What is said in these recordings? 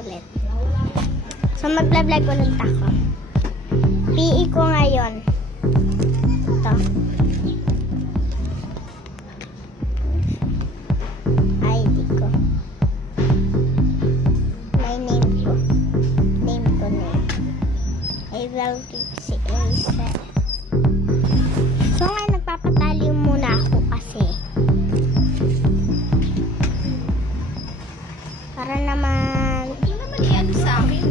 ulit. So, mag-vlog ulit ako. PE ko ngayon. Ito. ID ko. My name ko. Name ko na. I will si Elsa. So, ngayon nagpapatali muna ako kasi. Para naman... Hindi naman yan sa akin.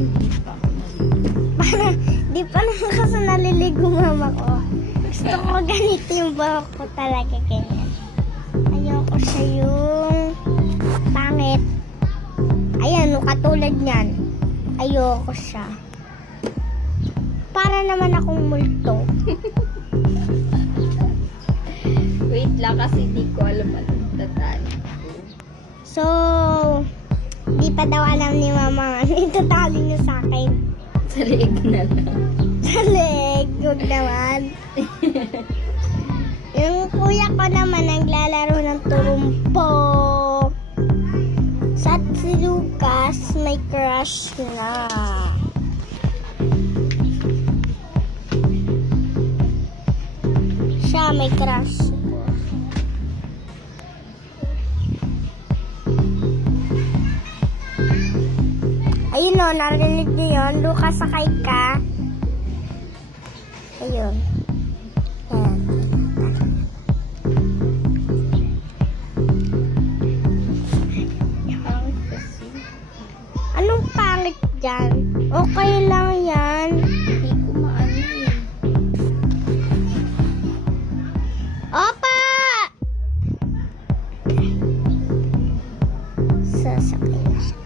Di pa naman kasi naliligo mama ko. Gusto ko ganito yung buhok ko talaga ganyan. Ayoko siya yung pangit. Ayan, no, katulad niyan. Ayoko siya. Para naman akong multo. Wait lang kasi di ko alam anong tatali. So, di pa daw alam ni mama ito tali niya sa akin. Sa leeg na lang. Sa leg, huwag naman. Yung kuya ko naman naglalaro ng turumpo. Sa si Lucas may crush na. Siya may crush. Ayun o, narinig niyo yun. Lucas, sakay ka. Ayun. Ayan. Anong pangit dyan? Okay lang yan. Hindi ko maano eh. Opa! Sasakay na siya.